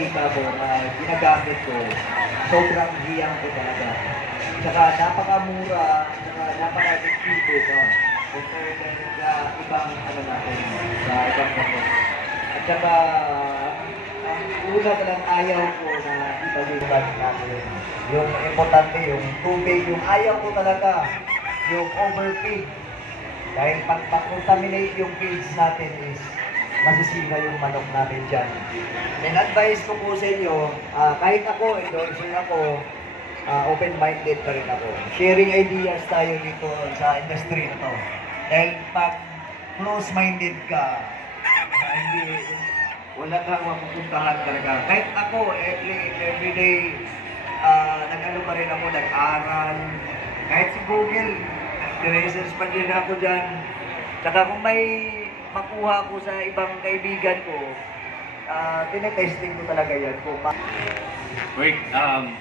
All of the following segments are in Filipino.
nakikita ko na ginagamit ko, sobrang hiyang ko talaga. Tsaka napakamura, tsaka napaka-efektibo pa. Compared sa ibang ano natin, sa ibang gamot. At saka, ang una na lang ayaw ko na ipagulat natin. Yung importante, yung tubig, yung ayaw ko talaga, yung overfeed. Dahil pag pag-contaminate yung feeds natin is masisira yung manok natin dyan. And advice ko po sa inyo, ah, kahit ako, endorser ako, ah, open-minded pa rin ako. Sharing ideas tayo dito sa industry na to. Dahil pag close-minded ka, ah, hindi, wala kang mapupuntahan talaga. Kahit ako, every, everyday, ah, nag-ano pa rin ako, nag-aral. Kahit si Google, research pa din ako dyan. Tsaka kung may makuha ko sa ibang kaibigan ko, ah, tinetesting ko talaga yan kung Wait, um,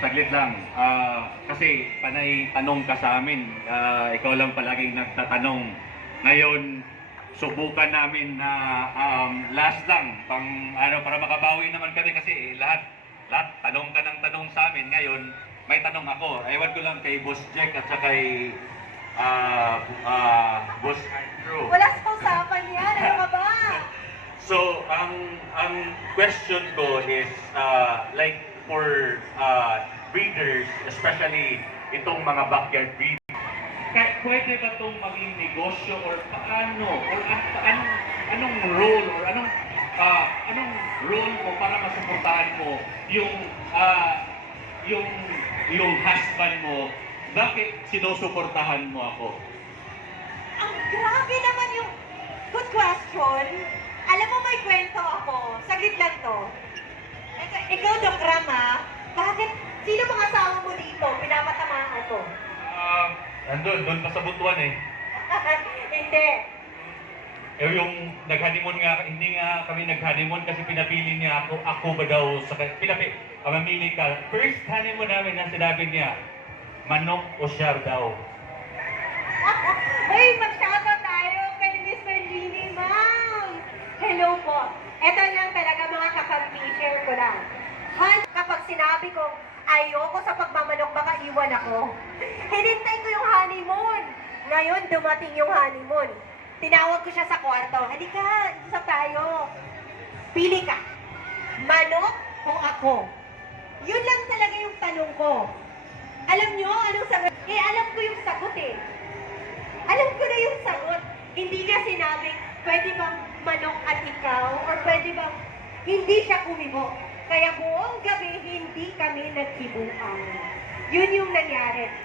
saglit lang. Ah, kasi panay tanong ka sa amin. Ah, ikaw lang palaging nagtatanong. Ngayon, subukan namin na um, last lang pang ano para makabawi naman kami kasi lahat lahat tanong ka ng tanong sa amin. Ngayon, may tanong ako. Ewan ko lang kay Boss Jack at saka kay ah, ah, Boss Andrew. Wala usapan yan. Ano ka ba? So, ang ang question ko is uh, like for uh, breeders, especially itong mga backyard breeders, ka- pwede ba itong maging negosyo or paano or an- anong anong role or anong ah, anong role mo para masuportahan mo yung ah, yung yung husband mo bakit sinusuportahan mo ako? Ang grabe naman yung good question. Alam mo, may kwento ako. Saglit lang to. Ikaw, ikaw Doc Ram, ha? Bakit? Sino mga asawa mo dito? Pinapatamaan ko. Um, andun, doon pa sa butuan eh. Hindi. Eh, yung nag-honeymoon nga, hindi nga kami nag-honeymoon kasi pinapili niya ako, ako ba daw sa pinapi, ah, mamili ka. First honeymoon namin na sinabi niya, manok o siya daw. Uy, mag-shoutout tayo kay Miss Merlini, ma'am. Hello po. Ito lang talaga mga kapag-share ko lang. Han, kapag sinabi ko, ayoko sa pagmamanok, baka iwan ako. Hinintay ko yung honeymoon. Ngayon, dumating yung honeymoon. Tinawag ko siya sa kwarto. Halika, isa tayo. Pili ka. Manok o ako? Yun lang talaga yung tanong ko. Alam nyo anong sagot? Eh, alam ko yung sagot eh. Alam ko na yung sagot. Hindi niya sinabing, pwede bang manok at ikaw? Or pwede bang hindi siya kumibo? Kaya buong gabi, hindi kami nagkibuan. Yun yung nangyari.